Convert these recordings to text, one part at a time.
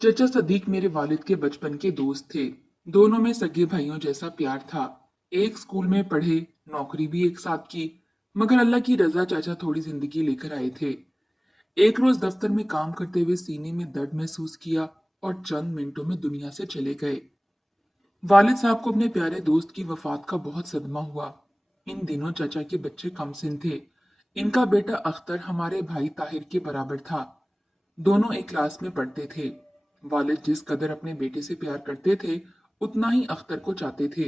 चचा सदीक मेरे वालिद के बचपन के दोस्त थे। दोनों में सगे भाइयों जैसा प्यार था। एक स्कूल में पढ़े, नौकरी भी एक साथ की। मगर अल्लाह की रजा चाचा थोड़ी जिंदगी लेकर आए थे। एक रोज दफ्तर में काम करते हुए सीने में दर्द महसूस किया और चंद मिनटों में दुनिया से चले गए। वालिद साहब को अपने प्यारे दोस्त की वफात का बहुत सदमा हुआ। इन दिनों चचा के बच्चे कमसिन थे। इनका बेटा अख्तर हमारे भाई ताहिर के बराबर था। दोनों एक क्लास में पढ़ते थे। वालिद जिस कदर अपने बेटे से प्यार करते थे, उतना ही अख्तर को चाहते थे।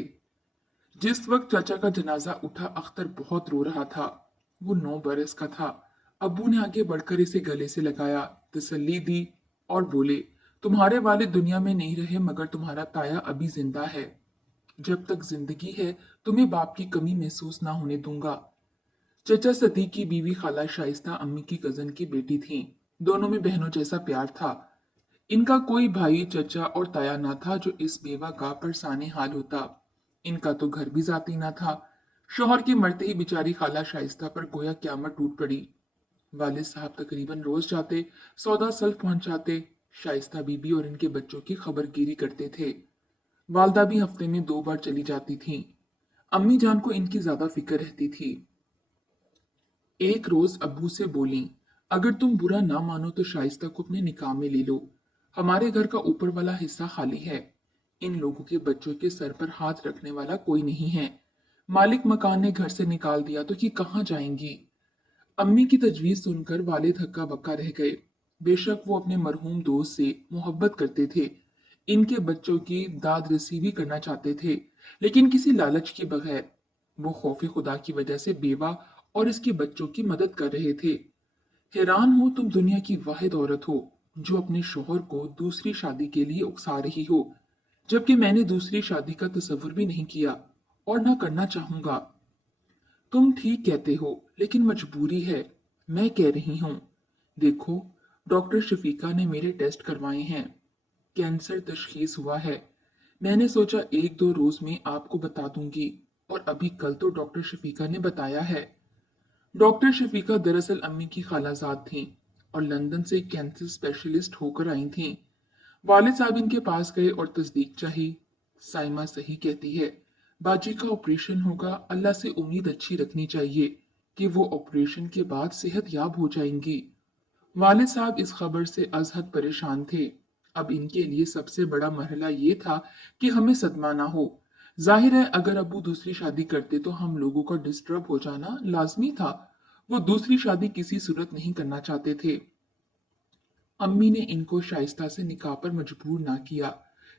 जिस वक्त चाचा का जनाजा उठा, अख्तर बहुत रो रहा था। वो 9 बरस का था। अब्बू ने आगे बढ़कर इसे गले से लगाया, तसल्ली दी और बोले, तुम्हारे वालिद दुनिया में नहीं रहे, मगर तुम्हारा ताया अभी जिंदा है। जब तक जिंदगी है, तुम्हें बाप की कमी महसूस ना होने दूंगा। चचा सतीक की बीवी खाला शाइस्ता अम्मी की कजन की बेटी थी। दोनों में बहनों जैसा प्यार था। इनका कोई भाई, चचा और ताया ना था जो इस बेवा का परसाने हाल होता। इनका तो घर भी जाती ना था। शोहर के मरते ही बेचारी खाला शाइस्ता पर गोया क्यामत टूट पड़ी। वालिद साहब तकरीबन रोज जाते, सौदा सल्फ पहुंचाते, शाइस्ता बीबी और इनके बच्चों की खबरगिरी करते थे। वालदा भी हफ्ते में 2 बार चली जाती थीं। अम्मी जान को इनकी ज्यादा फिक्र रहती थी। एक रोज अब्बू से बोली, अगर तुम बुरा ना मानो तो शाइस्ता को अपने निकाह में ले लो। हमारे घर का ऊपर वाला हिस्सा खाली है। इन लोगों के बच्चों के सर पर हाथ रखने वाला कोई नहीं है। मालिक मकान ने घर से निकाल दिया तो ये कहाँ जाएंगी। अम्मी की तजवीज सुनकर वालिद हक्का बक्का रह गए। बेशक वो अपने मरहूम दोस्त से मोहब्बत करते थे, इनके बच्चों की दाद रसी भी करना चाहते थे, लेकिन किसी लालच के बगैर। वो खौफ खुदा की वजह से बेवा और इसके बच्चों की मदद कर रहे थे। हैरान हो, तुम दुनिया की वाहिद औरत हो जो अपने शोहर को दूसरी शादी के लिए उकसा रही हो, जबकि मैंने दूसरी शादी का तसव्वुर भी नहीं किया और ना करना चाहूंगा। तुम ठीक कहते हो, लेकिन मजबूरी है। मैं कह रही हूं, देखो, डॉक्टर शफीका ने मेरे टेस्ट करवाए हैं। कैंसर तशखीस हुआ है। मैंने सोचा 1-2 रोज में आपको बता दूंगी, और अभी कल तो डॉक्टर शफीका ने बताया है। डॉक्टर शफीका दरअसल अम्मी की खालाजाद थीं और लंदन से कैंसर स्पेशलिस्ट होकर आई थीं। वालिद साहब इनके पास गए और तस्दीक चाही। साइमा सही कहती है, बाजी का ऑपरेशन होगा। अल्लाह से उम्मीद अच्छी रखनी चाहिए कि वो ऑपरेशन के बाद सेहत याब हो जाएंगी। वालिद साहब इस खबर से अजहद परेशान थे। अब इनके लिए सबसे बड़ा मरहला ये था कि हमें सदमा ना हो। जाहिर है, अगर अबू दूसरी शादी करते तो हम लोगों का डिस्टर्ब हो जाना लाजमी था। वो दूसरी शादी किसी सूरत नहीं करना चाहते थे। अम्मी ने इनको शाइस्ता से निकाह पर मजबूर ना किया।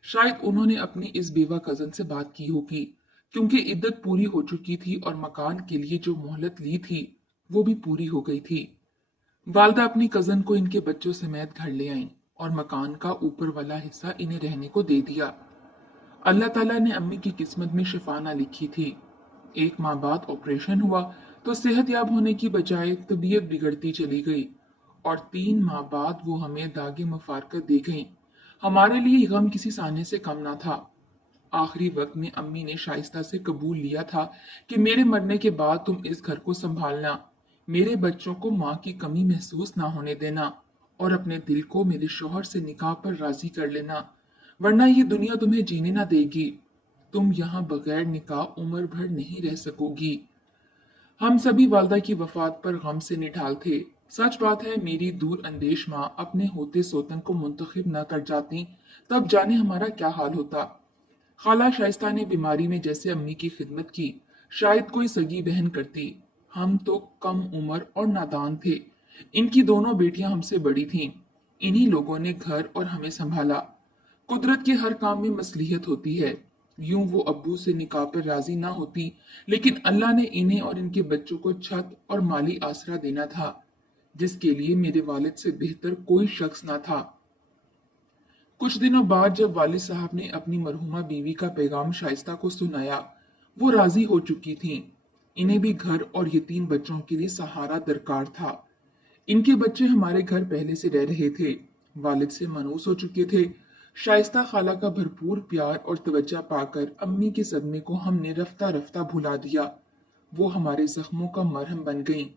शायद उन्होंने अपनी इस बेवा कजन से बात की होगी, क्योंकि इद्दत पूरी हो चुकी थी और मकान के लिए जो मोहलत ली थी वो भी पूरी हो गई थी। वालदा अपनी कजन को इनके बच्चों समेत घर ले आईं और मकान का ऊपर वाला हिस्सा इन्हें रहने को दे दिया। अल्लाह ताला ने अम्मी की किस्मत में शिफा ना लिखी थी। 1 माह बाद ऑपरेशन हुआ तो सेहत याब होने की बजाय तबीयत बिगड़ती चली गई, और 3 माह बाद वो हमें दागे मुफारकत दे गईं। हमारे लिए गम किसी साने से कम ना था। आखिरी वक्त में अम्मी ने शाइस्ता से कबूल लिया था कि मेरे मरने के बाद तुम इस घर को संभालना, मेरे बच्चों को माँ की कमी महसूस ना होने देना, और अपने दिल को मेरे शोहर से निकाह पर राजी कर लेना, वरना ये दुनिया तुम्हें जीने ना देगी। तुम यहाँ बगैर निकाह उम्र भर नहीं रह सकोगी। हम सभी वालदा की वफात पर गम से निढाल थे। सच बात है, मेरी दूर अंदेश माँ अपने होते सोतन को मुंतखब न कर जाती, तब जाने हमारा क्या हाल होता। खाला शाइस्ता ने बीमारी में जैसे अम्मी की खिदमत की, शायद कोई सगी बहन करती। हम तो कम उम्र और नादान थे। इनकी दोनों बेटियां हमसे बड़ी थीं। इन्हीं लोगों ने घर और हमें संभाला। कुदरत के हर काम में मसलियत होती है। यूं वो अब्बू से निकाह पर राजी ना होती, लेकिन अल्लाह ने इन्हें और इनके बच्चों को छत और माली आसरा देना था, जिसके लिए मेरे वालिद से बेहतर कोई शख्स ना था। कुछ दिनों बाद जब वालिद साहब ने अपनी मरहुमा बीवी का पैगाम शाइस्ता को सुनाया, वो राजी हो चुकी थीं। इन्हें भी घर और यतीम बच्चों के लिए सहारा दरकार था। इनके बच्चे हमारे घर पहले से रह रहे थे, वालिद से मनूस हो चुके थे। शाइस्ता खाला का भरपूर प्यार और तवज्जो पाकर अम्मी के सदमे को हमने रफ्ता रफ्ता भुला दिया। वो हमारे जख्मों का मरहम बन गईं।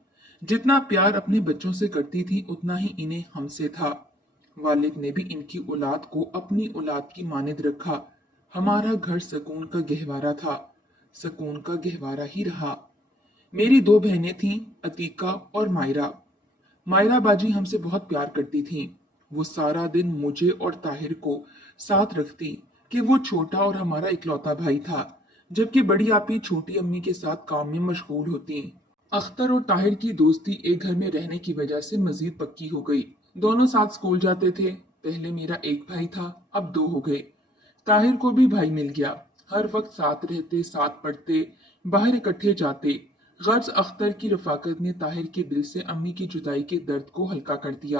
जितना प्यार अपने बच्चों से करती थी, उतना ही इन्हें हमसे था। والد نے بھی ان کی اولاد کو اپنی اولاد کی مانند رکھا۔ ہمارا گھر سکون کا گہوارہ تھا، سکون کا گہوارہ ہی رہا۔ میری دو بہنیں تھیں، عتیقہ اور مائرہ۔ مائرہ باجی ہم سے بہت پیار کرتی تھیں۔ وہ سارا دن مجھے اور طاہر کو ساتھ رکھتی کہ وہ چھوٹا اور ہمارا اکلوتا بھائی تھا، جبکہ بڑی آپی چھوٹی امی کے ساتھ کام میں مشغول ہوتی۔ اختر اور طاہر کی دوستی ایک گھر میں رہنے کی وجہ سے مزید پکی ہو گئی۔ دونوں ساتھ سکول جاتے تھے۔ پہلے میرا ایک بھائی تھا، اب دو ہو گئے۔ طاہر کو بھی بھائی مل گیا۔ ہر وقت ساتھ رہتے، ساتھ پڑھتے، باہر اکٹھے جاتے۔ غرض اختر کی رفاقت نے طاہر کے دل سے امی کی جدائی کے درد کو ہلکا کر دیا۔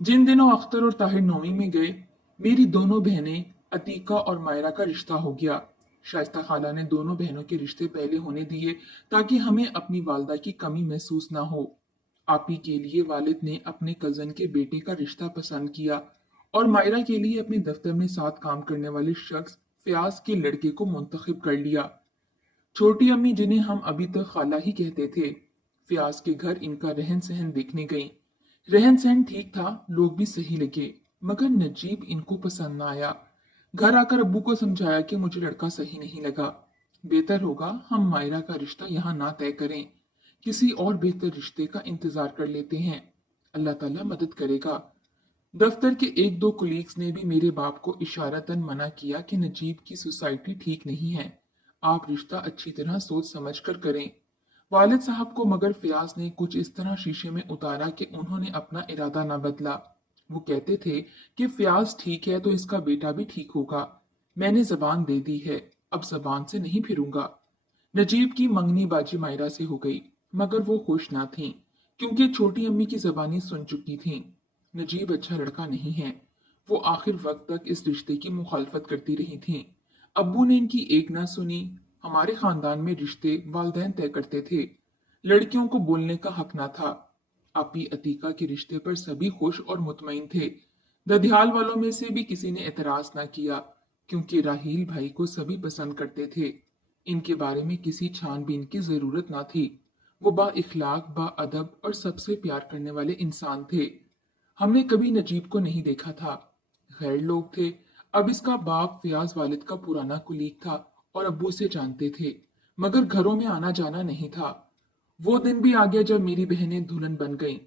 جن دنوں اختر اور طاہر 9ویں میں گئے، میری دونوں بہنیں عتیقہ اور مائرہ کا رشتہ ہو گیا۔ شائستہ خالہ نے دونوں بہنوں کے رشتے پہلے ہونے دیے تاکہ ہمیں اپنی والدہ کی کمی محسوس نہ ہو۔ آپی کے لیے والد نے اپنے کزن کے بیٹے کا رشتہ پسند کیا اور مائرہ کے لیے اپنے دفتر میں ساتھ کام کرنے والے شخص فیاض کے لڑکے کو منتخب کر لیا۔ چھوٹی امی، جنہیں ہم ابھی تک خالہ ہی کہتے تھے، فیاض کے گھر ان کا رہن سہن دیکھنے گئیں۔ رہن سہن ٹھیک تھا، لوگ بھی صحیح لگے، مگر نجیب ان کو پسند نہ آیا۔ گھر آ کر ابو کو سمجھایا کہ مجھے لڑکا صحیح نہیں لگا، بہتر ہوگا ہم مائرہ کا رشتہ یہاں نہ طے کریں، کسی اور بہتر رشتے کا انتظار کر لیتے ہیں، اللہ تعالیٰ مدد کرے گا۔ دفتر کے ایک دو کولیگز نے بھی میرے باپ کو اشارتاً منع کیا کہ نجیب کی سوسائٹی ٹھیک نہیں ہے، آپ رشتہ اچھی طرح سوچ سمجھ کر کریں۔ والد صاحب کو مگر فیاض نے کچھ اس طرح شیشے میں اتارا کہ انہوں نے اپنا ارادہ نہ بدلا۔ وہ کہتے تھے کہ فیاض ٹھیک ہے تو اس کا بیٹا بھی ٹھیک ہوگا، میں نے زبان دے دی ہے، اب زبان سے نہیں پھروں گا۔ نجیب کی منگنی باجی مائرہ سے ہو گئی، مگر وہ خوش نہ تھیں کیونکہ چھوٹی امی کی زبانی سن چکی تھیں۔ نجیب اچھا لڑکا نہیں ہے، وہ آخر وقت تک اس رشتے کی مخالفت کرتی رہی تھیں۔ ابو نے ان کی ایک نہ سنی۔ ہمارے خاندان میں رشتے والدین طے کرتے تھے، لڑکیوں کو بولنے کا حق نہ تھا۔ آپی عتیقہ کے رشتے پر سبھی خوش اور مطمئن تھے۔ ددیال والوں میں سے بھی کسی نے اعتراض نہ کیا کیونکہ راہیل بھائی کو سبھی پسند کرتے تھے۔ ان کے بارے میں کسی چھان بین کی ضرورت نہ تھی۔ وہ با اخلاق، با ادب اور سب سے پیار کرنے والے انسان تھے۔ ہم نے کبھی نجیب کو نہیں دیکھا تھا، غیر لوگ تھے۔ اب اس کا باپ فیاض والد کا پرانا کولیگ تھا اور ابو سے جانتے تھے، مگر گھروں میں آنا جانا نہیں تھا۔ وہ دن بھی آ گیا جب میری بہنیں دلہن بن گئیں۔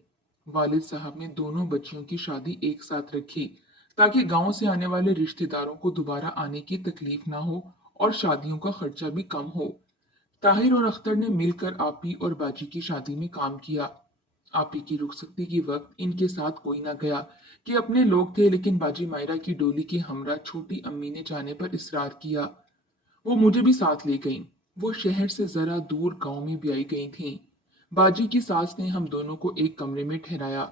والد صاحب نے دونوں بچیوں کی شادی ایک ساتھ رکھی تاکہ گاؤں سے آنے والے رشتہ داروں کو دوبارہ آنے کی تکلیف نہ ہو اور شادیوں کا خرچہ بھی کم ہو۔ طاہر اور اختر نے مل کر آپی اور باجی کی شادی میں کام کیا۔ آپی کی رخصتی کے وقت ان کے ساتھ کوئی نہ گیا کہ اپنے لوگ تھے، لیکن باجی مائرہ کی ڈولی کے ہمراہ چھوٹی امی نے جانے پر اصرار کیا۔ وہ مجھے بھی ساتھ لے گئیں۔ وہ شہر سے ذرا دور گاؤں میں بیائی گئی تھیں۔ باجی کی ساس نے ہم دونوں کو ایک کمرے میں ٹھہرایا۔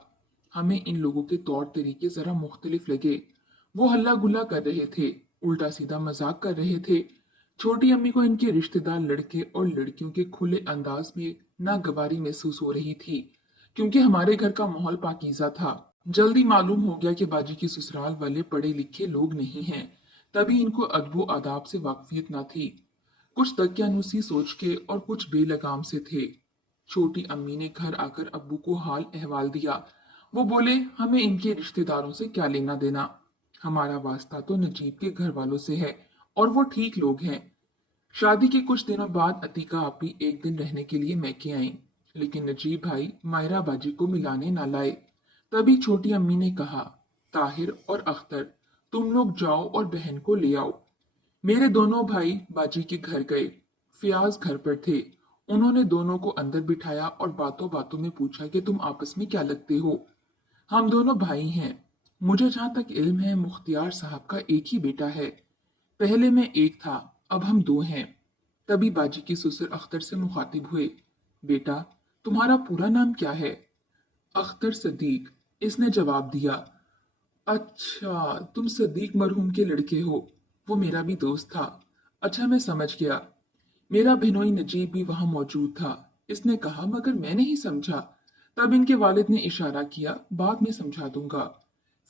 ہمیں ان لوگوں کے طور طریقے ذرا مختلف لگے۔ وہ ہلا گلا کر رہے تھے، الٹا سیدھا مذاق کر رہے تھے۔ چھوٹی امی کو ان کے رشتہ دار لڑکے اور لڑکیوں کے کھلے انداز میں ناگواری محسوس ہو رہی تھی کیونکہ ہمارے گھر کا ماحول پاکیزہ تھا۔ جلدی معلوم ہو گیا کہ باجی کی سسرال والے پڑھے لکھے لوگ نہیں ہیں، تبھی ان کو ادب و آداب سے واقفیت نہ تھی۔ کچھ دقیانوسی سوچ کے اور کچھ بے لگام سے تھے۔ چھوٹی امی نے گھر آ کر ابو کو حال احوال دیا۔ وہ بولے ہمیں ان کے رشتہ داروں سے کیا لینا دینا، ہمارا واسطہ تو نجیب کے گھر والوں سے ہے اور وہ ٹھیک لوگ ہیں۔ شادی کے کچھ دنوں بعد عتیقہ آپی ایک دن رہنے کے لیے میکے آئیں، لیکن نجیب بھائی مائرہ باجی کو ملانے نہ لائے۔ تبھی چھوٹی امی نے کہا، طاہر اور اختر تم لوگ جاؤ اور بہن کو لے آؤ۔ میرے دونوں بھائی باجی کے گھر گئے۔ فیاض گھر پر تھے۔ انہوں نے دونوں کو اندر بٹھایا اور باتوں باتوں میں پوچھا کہ تم آپس میں کیا لگتے ہو؟ ہم دونوں بھائی ہیں، مجھے جہاں تک علم ہے مختیار صاحب کا ایک ہی بیٹا ہے، پہلے میں ایک تھا، اب ہم دو ہیں۔ تبھی باجی کی سسر اختر سے مخاطب ہوئے، بیٹا تمہارا پورا نام کیا ہے؟ اختر صدیق، اس نے جواب دیا۔ اچھا تم صدیق مرحوم کے لڑکے ہو، وہ میرا بھی دوست تھا۔ اچھا میں سمجھ گیا۔ میرا بہنوئی نجیب بھی وہاں موجود تھا۔ اس نے کہا مگر میں نہیں سمجھا۔ تب ان کے والد نے اشارہ کیا، بعد میں سمجھا دوں گا۔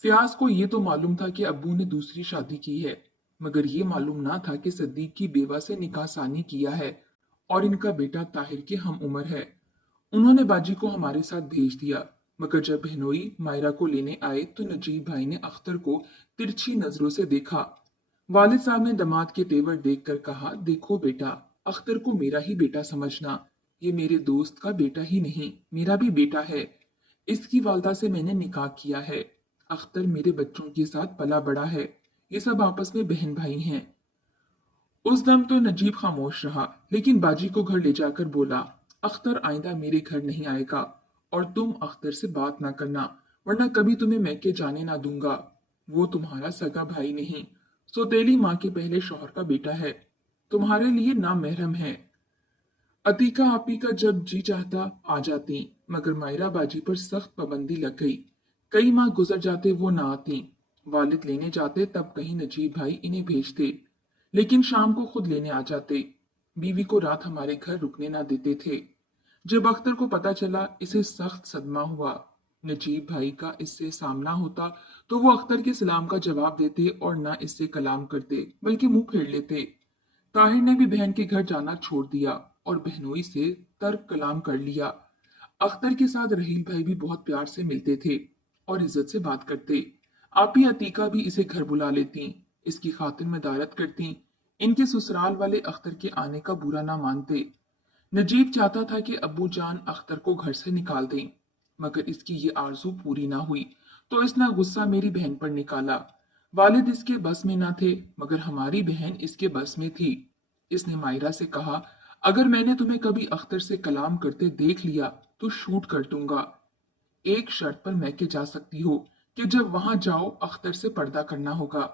فیاض کو یہ تو معلوم تھا کہ ابو نے دوسری شادی کی ہے، مگر یہ معلوم نہ تھا کہ صدیق کی بیوہ سے نکاح ثانی کیا ہے اور ان کا بیٹا طاہر کے ہم عمر ہے۔ انہوں نے باجی کو ہمارے ساتھ بھیج دیا۔ मगर जब बहनोई मायरा को लेने आए तो नजीब भाई ने अख्तर को तिरछी नजरों से देखा। वालिद साहब ने दामाद के तेवर देखकर कहा, देखो बेटा, अख्तर को मेरा ही बेटा समझना। ये मेरे दोस्त का बेटा ही नहीं, मेरा भी बेटा है। इसकी वालदा से मैंने निकाह किया है। अख्तर मेरे बच्चों के साथ पला बड़ा है। ये सब आपस में बहन भाई हैं। उस दम तो नजीब खामोश रहा, लेकिन बाजी को घर ले जाकर बोला, अख्तर आइंदा मेरे घर नहीं आएगा और तुम अख्तर से बात ना करना, वरना कभी तुम्हें मैके जाने ना दूंगा। वो तुम्हारा सगा भाई नहीं, सौतेली माँ के पहले शौहर का बेटा है, तुम्हारे लिए नामहरम है। अतीका आपी का जब जी चाहता आ जाती, मगर मायरा बाजी पर सख्त पाबंदी लग गई। कई माह गुजर जाते वो ना आती। वालिद लेने जाते तब कहीं नजीब भाई इन्हें भेजते, लेकिन शाम को खुद लेने आ जाते। बीवी को रात हमारे घर रुकने ना देते थे। जब अख्तर को पता चला, इसे सख्त सदमा हुआ। नजीब भाई का इससे सामना होता तो वो अख्तर के सलाम का जवाब देते और ना इससे कलाम करते, बल्कि मुंह फेर लेते। ताहिर ने भी बहन के घर जाना छोड़ दिया और बहनोई से तर्क कलाम कर लिया। अख्तर के साथ रहील भाई भी बहुत प्यार से मिलते थे और इज्जत से बात करते। आपी अतीका भी इसे घर बुला लेती, इसकी खातिर मदारत करती। इनके ससुराल वाले अख्तर के आने का बुरा ना मानते। नजीब चाहता था कि अब्बू जान अख्तर को घर से निकाल दें, मगर इसकी ये आरजू पूरी ना हुई तो इसने गुस्सा मेरी बहन पर निकाला। वालिद इसके बस में ना थे, मगर हमारी बहन इसके बस में थी। इसने मायरा से कहा, अगर मैंने तुम्हें कभी अख्तर से कलाम करते देख लिया तो शूट कर दूंगा। एक शर्त पर मैके जा सकती हो कि जब वहां जाओ अख्तर से पर्दा करना होगा।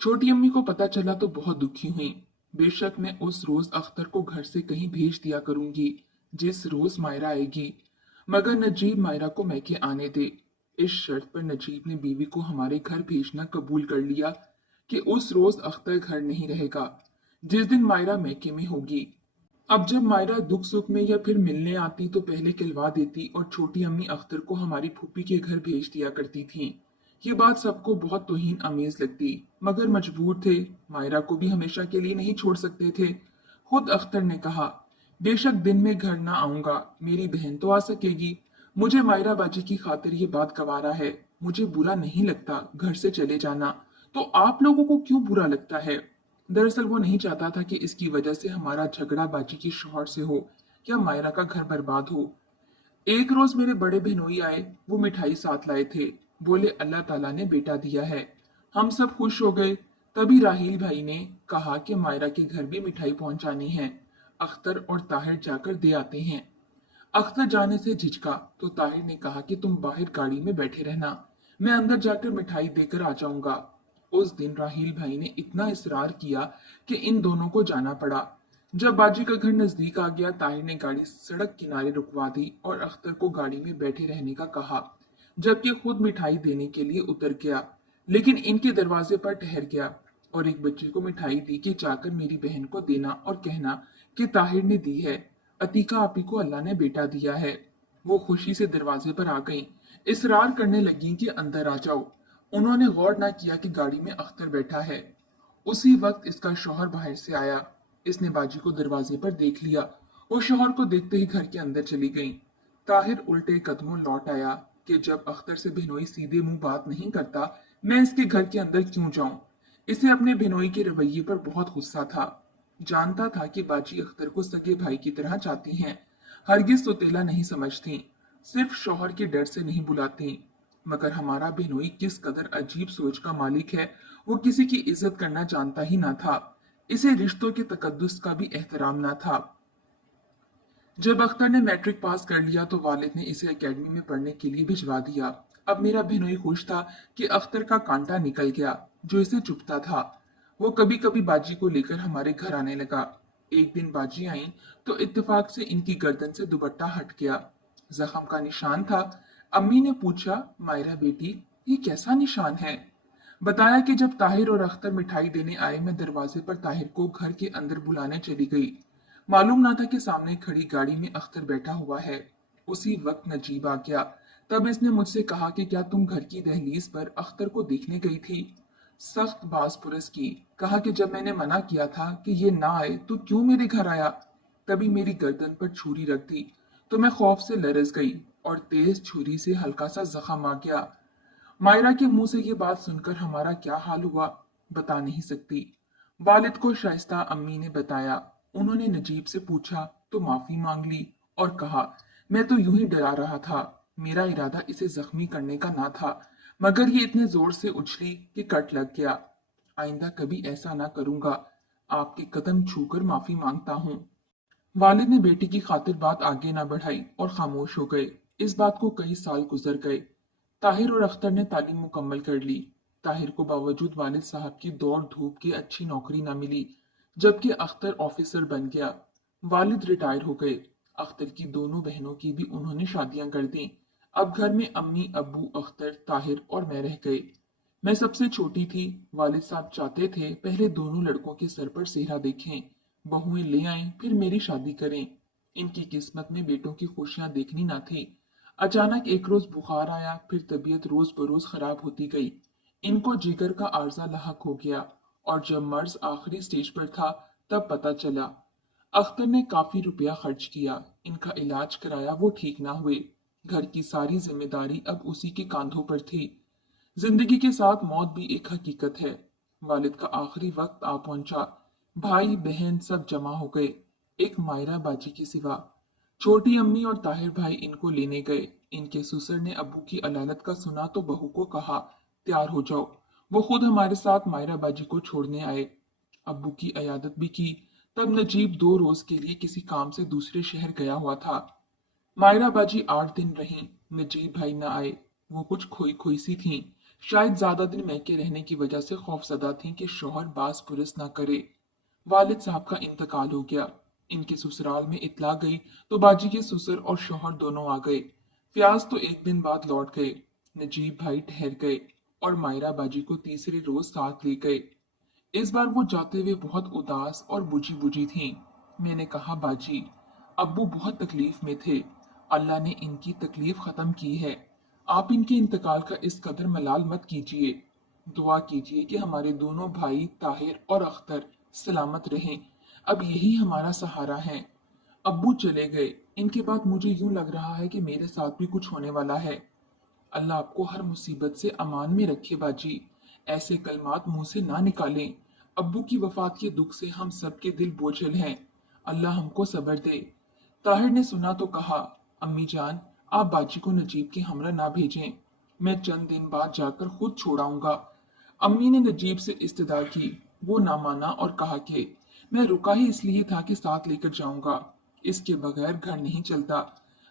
छोटी अम्मी को पता चला तो बहुत दुखी हुई। बेशक मैं उस रोज अख्तर को घर से कहीं भेज दिया करूंगी जिस रोज मायरा आएगी, मगर नजीब मायरा को मैके आने दे। इस शर्त पर नजीब ने बीवी को हमारे घर भेजना कबूल कर लिया कि उस रोज अख्तर घर नहीं रहेगा, जिस दिन मायरा मैके में होगी। अब जब मायरा दुख सुख में या फिर मिलने आती तो पहले कहलवा देती और छोटी अम्मी अख्तर को हमारी फूफी के घर भेज दिया करती थी। ये बात सबको बहुत तौहीन अमेज लगती, मगर मजबूर थे। मायरा को भी हमेशा के लिए नहीं छोड़ सकते थे। खुद अख्तर ने कहा, बेशक दिन में घर ना आऊंगा, मेरी बहन तो आ सकेगी। मुझे मायरा बाजी की खातिर ये बात गवारा है। मुझे बुरा नहीं लगता घर से चले जाना, तो आप लोगों को क्यों बुरा लगता है? दरअसल वो नहीं चाहता था कि इसकी वजह से हमारा झगड़ा बाजी की शौहर से हो या मायरा का घर बर्बाद हो। एक रोज मेरे बड़े बहनोई आए, वो मिठाई साथ लाए थे। बोले, अल्लाह ताला ने बेटा दिया है। हम सब खुश हो गए। तभी राहील भाई ने कहा कि मायरा के घर भी मिठाई पहुंचानी है, अख्तर और ताहिर जाकर दे आते हैं। अख्तर जाने से झिझका तो ताहिर ने कहा कि तुम बाहर गाड़ी में बैठे रहना, मैं अंदर जाकर मिठाई देकर आ जाऊंगा। उस दिन राहील भाई ने इतना इसरार किया कि इन दोनों को जाना पड़ा। जब बाजी का घर नजदीक आ गया, ताहिर ने गाड़ी सड़क किनारे रुकवा दी और अख्तर को गाड़ी में बैठे रहने का कहा, जबकि खुद मिठाई देने के लिए उतर गया, लेकिन इनके दरवाजे पर ठहर गया और एक बच्चे को मिठाई दी कि जाकर मेरी बहन को देना और कहना कि ताहिर ने दी है, अतीका आपी को अल्लाह ने बेटा दिया है। वो खुशी से दरवाजे पर आ गईं, इसरार करने लगी कि अंदर आ जाओ। उन्होंने गौर ना किया कि गाड़ी में अख्तर बैठा है। उसी वक्त इसका शौहर बाहर से आया। इसने बाजी को दरवाजे पर देख लिया और शौहर को देखते ही घर के अंदर चली गई। ताहिर उल्टे कदमों लौट आया कि जब अख्तर से बिनोई सीधे मुंह बात नहीं करता, मैं इसके घर के अंदर क्यों जाऊं? इसे अपने बिनोई के रवैये पर बहुत गुस्सा था। जानता था कि बाजी अख्तर को सगे भाई की तरह चाहती हैं, हरगिज सौतेला नहीं समझती, सिर्फ शौहर के डर से नहीं बुलाती। मगर हमारा बिनोई किस कदर अजीब सोच का मालिक है, वो किसी की इज्जत करना जानता ही ना था। इसे रिश्तों के तकद्दुस का भी एहतराम ना था। जब अख्तर ने मैट्रिक पास कर लिया तो वालिद ने इसे एकेडमी में पढ़ने के लिए भिजवा दिया। अब मेरा बिनोई खुश था कि अख्तर का कांटा निकल गया जो इसे चुभता था। वो कभी कभी बाजी को लेकर हमारे घर आने लगा। एक दिन बाजी आई तो इत्तेफाक से इनकी गर्दन से दुपट्टा हट गया, जख्म का निशान था। अम्मी ने पूछा, मायरा बेटी, ये कैसा निशान है? बताया कि जब ताहिर और अख्तर मिठाई देने आए, मैं दरवाजे पर ताहिर को घर के अंदर बुलाने चली गई। मालूम ना था कि सामने खड़ी गाड़ी में अख्तर बैठा हुआ है। उसी वक्त नजीब आ गया। तब इसने मुझसे कहा कि क्या तुम घर की दहलीज पर अख्तर को देखने गई थी? सख्त बाज पुरस की। कहा कि जब मैंने मना किया था कि ये ना आए तो क्यों मेरे घर आया? तभी मेरी गर्दन पर छुरी रख दी तो मैं खौफ से लरस गई। और तेज छुरी से हल्का सा जख्म आ गया। मायरा के मुंह से ये बात सुनकर हमारा क्या हाल हुआ बता नहीं सकती। वालिद को शाइस्ता अम्मी ने बताया। उन्होंने नजीब से पूछा तो माफी मांग ली और कहा, मैं तो यूं ही डरा रहा था, मेरा इरादा इसे जख्मी करने का ना था, मगर ये इतने जोर से उछली कि कट लग गया। आइंदा कभी ऐसा ना करूंगा, आपके कदम छूकर माफी मांगता हूँ। वालिद ने बेटी की खातिर बात आगे ना बढ़ाई और खामोश हो गए। इस बात को कई साल गुजर गए। ताहिर और अख्तर ने तालीम मुकम्मल कर ली। ताहिर को बावजूद वालिद साहब की दौड़ धूप की अच्छी नौकरी न मिली, जबकि अख्तर ऑफिसर बन गया। वालिद रिटायर हो गए। अख्तर की दोनों बहनों की भी उन्होंने शादियां कर दी। अब घर में अम्मी, अब्बू, अख्तर, ताहिर और मैं रह गए। मैं सबसे छोटी थी। वालिद साहब चाहते थे पहले दोनों लड़कों के सर पर सेहरा देखें, बहुएं ले आएं, फिर मेरी शादी करें। इनकी किस्मत में बेटों की खुशियां देखनी ना थी। अचानक एक रोज बुखार आया, फिर तबीयत रोज बरोज खराब होती गई। इनको जिगर का आर्जा लाहक हो गया और जब मर्ज आखिरी स्टेज पर था तब पता चला। अख्तर ने काफी रुपया खर्च किया, इनका इलाज कराया, वो ठीक ना हुए। घर की सारी जिम्मेदारी अब उसी के कांधों पर थी। जिंदगी के साथ मौत भी एक हकीकत है। वालिद का आखिरी वक्त आ पहुंचा। भाई बहन सब जमा हो गए, एक मायरा बाजी के सिवा। छोटी अम्मी और ताहिर भाई इनको लेने गए। इनके ससुर ने अब्बू की अलालत का सुना तो बहू को कहा, तैयार हो जाओ। वो खुद हमारे साथ मायरा बाजी को छोड़ने आए। अब्बू की अयादत भी की। तब नजीब 2 रोज के लिए किसी काम से दूसरे शहर गया हुआ था। मायरा बाजी 8 दिन रहीं। नजीब भाई न आए। वो कुछ खोई खोई सी थीं। शायद ज्यादा दिन मैके रहने की वजह से खौफजदा थीं कि शौहर बास पुरस न करे। वालिद साहब का इंतकाल हो गया। इनके ससुराल में इतला गई तो बाजी के ससुर और शौहर दोनों आ गए। फ्याज तो एक दिन बाद लौट गए। नजीब भाई ठहर गए और मायरा बाजी को तीसरे रोज साथ ले गए। इस बार वो जाते हुए बहुत उदास और बुझी बुझी थीं। मैंने कहा, बाजी, अब्बू बहुत तकलीफ में थे। अल्लाह ने इनकी तकलीफ खत्म की है। आप इनके इंतकाल का इस कदर मलाल मत कीजिए। दुआ कीजिए कि हमारे दोनों भाई ताहिर और अख्तर सलामत रहें। अब यही हमारा सहारा है। अब्बू चले गए। इनके बाद मुझे यूं लग रहा है कि मेरे साथ भी कुछ होने वाला है। अल्लाह आपको हर मुसीबत से अमान में रखे बाजी। ऐसे कलमात मुंह से ना निकालें। अब्बू की वफात के दुख से हम सबके दिल बोझल हैं। अल्लाह हमको सब्र दे। ताहिर ने सुना तो कहा, अम्मी जान, आप बाजी को नजीब के हमरा ना भेजें। मैं चंद दिन बाद जाकर खुद छोड़ाऊंगा। अम्मी ने नजीब से इस्तदा की। वो ना माना और कहा कि मैं रुका ही इसलिए था कि साथ लेकर जाऊंगा। इसके बगैर घर नहीं चलता।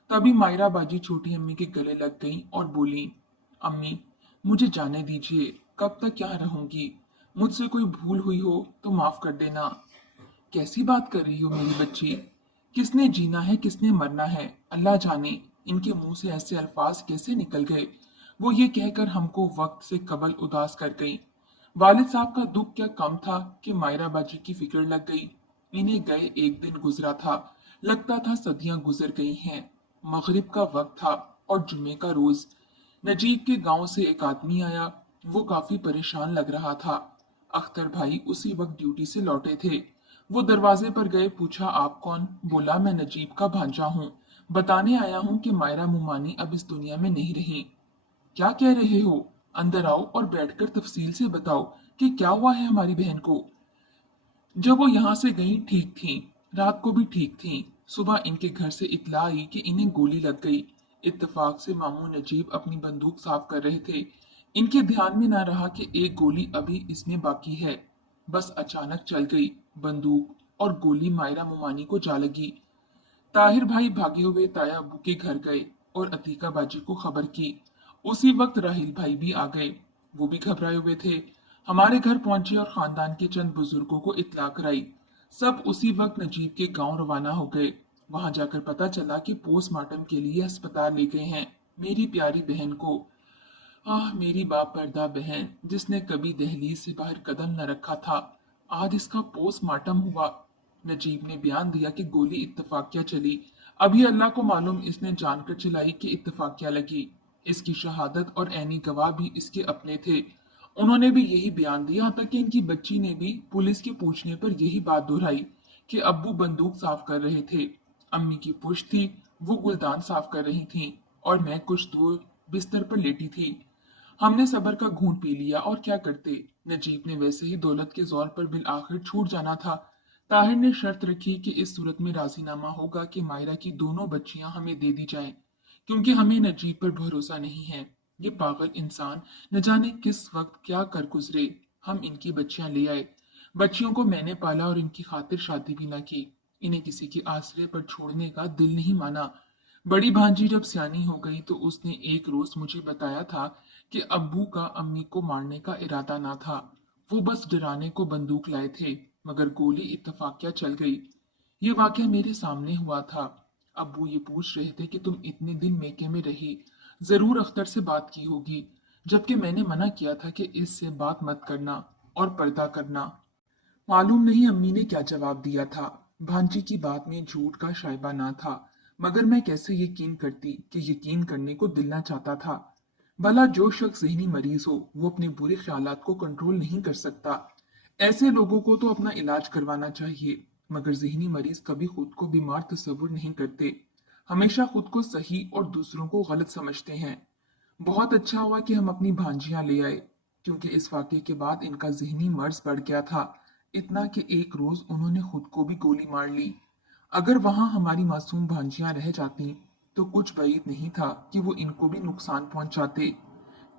तभी मायरा बाजी छोटी अम्मी के गले लग गईं और बोली, अम्मी, मुझे जाने दीजिए, कब तक यहाँ रहूंगी? मुझसे कोई भूल हुई हो तो माफ कर देना। कैसी बात कर रही हो मेरी बच्ची? किसने जीना है, किसने मरना है, अल्लाह जाने। इनके मुंह से ऐसे अल्फाज कैसे निकल गए? वो ये कहकर हमको वक्त से कबल उदास कर गई। वालिद साहब का दुख क्या कम था कि मायरा बाजी की फिक्र लग गई। इन्हें गए एक दिन गुजरा था, लगता था सदियां गुजर गई हैं। मगरिब का वक्त था और जुम्मे का रोज। नजीब के गांव से एक आदमी आया। वो काफी परेशान लग रहा था। अख्तर भाई उसी वक्त ड्यूटी से लौटे थे। वो दरवाजे पर गए, पूछा, आप कौन? बोला, मैं नजीब का भांजा हूँ। बताने आया हूँ कि मायरा मुमानी अब इस दुनिया में नहीं रही। क्या कह रहे हो? अंदर आओ और बैठकर तफसील से बताओ कि क्या हुआ है हमारी बहन को। जब वो यहाँ से गई ठीक थी, रात को भी ठीक थी। सुबह इनके घर से इत्तला आई कि इन्हें गोली लग गई। इत्तेफाक से मामू नजीब अपनी बंदूक साफ कर रहे थे। इनके ध्यान में ना रहा कि एक गोली अभी इसमें बाकी है। बस अचानक चल गई बंदूक और गोली मायरा मुमानी को जा लगी। ताहिर भाई भागे हुए ताया अब्बू के घर गए और अतीका बाजी को खबर की। उसी वक्त राहिल भाई भी आ गए। वो भी घबराए हुए थे। हमारे घर पहुंचे और खानदान के चंद बुजुर्गों को इत्तला कराई। सब उसी वक्त नजीब के गांव रवाना हो गए। वहां जाकर पता चला कि पोस्टमार्टम के लिए अस्पताल ले गए हैं मेरी प्यारी बहन को। आह, मेरी बापर्दा बहन, जिसने कभी दहलीज से बाहर कदम न रखा था, आज इसका पोस्टमार्टम हुआ। नजीब ने बयान दिया कि गोली इत्तफाकिया चली। अभी अल्लाह को मालूम इसने जानकर चलाई कि इत्तफाकिया लगी। इसकी शहादत और ऐनी गवाह भी इसके अपने थे। उन्होंने भी यही बयान दिया। यहाँ तक कि इनकी बच्ची ने भी पुलिस के पूछने पर यही बात दोहराई कि अब्बू बंदूक साफ कर रहे थे। अम्मी की पुश्त थी, वो गुलदान साफ कर रही थीं। और मैं कुछ दूर बिस्तर पर लेटी थी। हमने सब्र का घूंट पी लिया और क्या करते। नजीब ने वैसे ही दौलत के जोर पर बिल आखिर छूट जाना था। ताहिर ने शर्त रखी कि इस सूरत में राजीनामा होगा कि मायरा की दोनों बच्चियां हमें दे दी जाएं, क्योंकि हमें नजीब पर भरोसा नहीं है। ये पागल इंसान न जाने किस वक्त क्या कर गुजरे। हम इनकी बच्चियां ले आए। बच्चियों को मैंने पाला और इनकी खातिर शादी भी ना की। इन्हें किसी के आश्रय पर छोड़ने का दिल नहीं माना। बड़ी भांजी जब सियानी हो गई तो उसने एक रोज मुझे बताया था कि अब्बू का अम्मी को मारने का इरादा ना था। वो बस डराने को बंदूक लाए थे, मगर गोली इत्तफाकिया चल गई। ये वाकया मेरे सामने हुआ था। अब्बू ये पूछ रहे थे कि तुम इतने दिन मेके में रही, जरूर अख्तर से बात की होगी, जबकि मैंने मना किया था कि इससे बात मत करना और पर्दा करना। मालूम नहीं अम्मी ने क्या जवाब दिया था। भांजी की बात में झूठ का शायबा ना था, मगर मैं कैसे यकीन करती कि यकीन करने को दिल ना चाहता था। भला जो शख्स ज़हनी मरीज हो वो अपने बुरे ख्यालात को कंट्रोल नहीं कर सकता। ऐसे लोगों को तो अपना इलाज करवाना चाहिए, मगर ज़हनी मरीज कभी खुद को बीमार तस्वुर नहीं करते। हमेशा खुद को सही और दूसरों को गलत समझते हैं। बहुत अच्छा हुआ कि हम अपनी भांजियां ले आए, क्योंकि इस वाकये के बाद इनका ज़हनी मर्ज बढ़ गया था, इतना कि एक रोज उन्होंने खुद को भी गोली मार ली। अगर वहां हमारी मासूम भांजियां रह जाती तो कुछ बैद नहीं था कि वो इनको भी नुकसान पहुंचाते।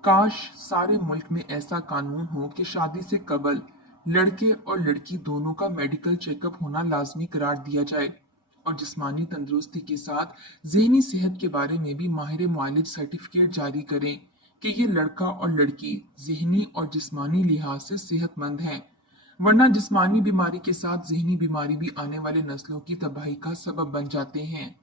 काश सारे मुल्क में ऐसा कानून हो कि शादी से कबल लड़के और लड़की दोनों का मेडिकल चेकअप होना लाजमी करार दिया जाए, और जिस्मानी तंदुरुस्ती के साथ ज़हनी सेहत के बारे में भी माहिर मुआलिज सर्टिफिकेट जारी करें कि ये लड़का और लड़की ज़हनी और जिस्मानी लिहाज से सेहतमंद हैं। वरना जिस्मानी बीमारी के साथ ज़हनी बीमारी भी आने वाले नस्लों की तबाही का सबब बन जाते हैं।